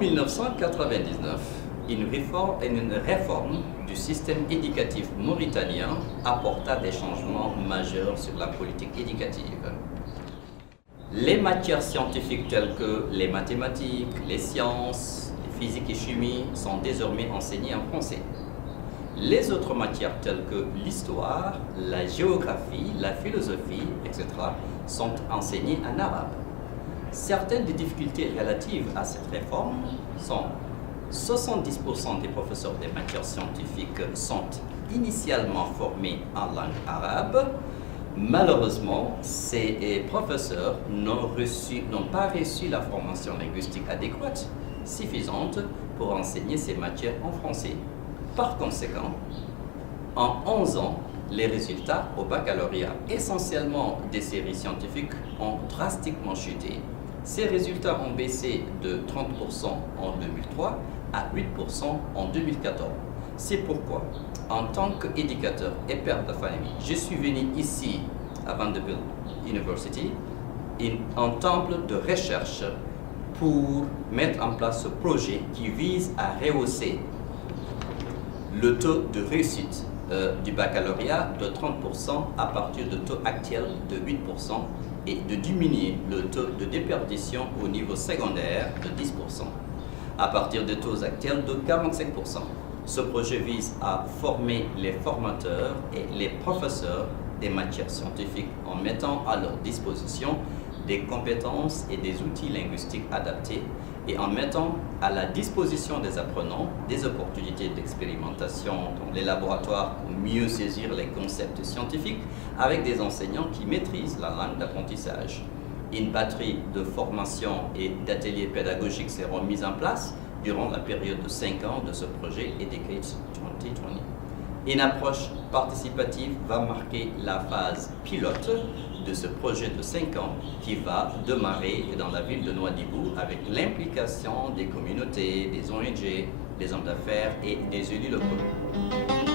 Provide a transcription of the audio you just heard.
1999, une réforme du système éducatif mauritanien apporta des changements majeurs sur la politique éducative. Les matières scientifiques telles que les mathématiques, les sciences, les physique et chimie sont désormais enseignées en français. Les autres matières telles que l'histoire, la géographie, la philosophie, etc. sont enseignées en arabe. Certaines des difficultés relatives à cette réforme sont 70% des professeurs des matières scientifiques sont initialement formés en langue arabe. Malheureusement, ces professeurs n'ont pas reçu la formation linguistique adéquate, suffisante pour enseigner ces matières en français. Par conséquent, en 11 ans, les résultats au baccalauréat, essentiellement des séries scientifiques, ont drastiquement chuté. Ces résultats ont baissé de 30% en 2003 à 8% en 2014. C'est pourquoi, en tant qu'éducateur et père de famille, je suis venu ici à Vanderbilt University en temple de recherche pour mettre en place ce projet qui vise à rehausser le taux de réussite du baccalauréat de 30% à partir du taux actuel de 8% et de diminuer le taux de déperdition au niveau secondaire de 10%, à partir des taux actuels de 45%. Ce projet vise à former les formateurs et les professeurs des matières scientifiques en mettant à leur disposition des compétences et des outils linguistiques adaptés et en mettant à la disposition des apprenants des opportunités d'expérimentation dans les laboratoires pour mieux saisir les concepts scientifiques avec des enseignants qui maîtrisent la langue d'apprentissage. Une batterie de formation et d'ateliers pédagogiques seront mis en place durant la période de 5 ans de ce projet Educate 2020. Une approche participative va marquer la phase pilote de ce projet de 5 ans qui va démarrer dans la ville de Nouadhibou avec l'implication des communautés, des ONG, des hommes d'affaires et des élus locaux.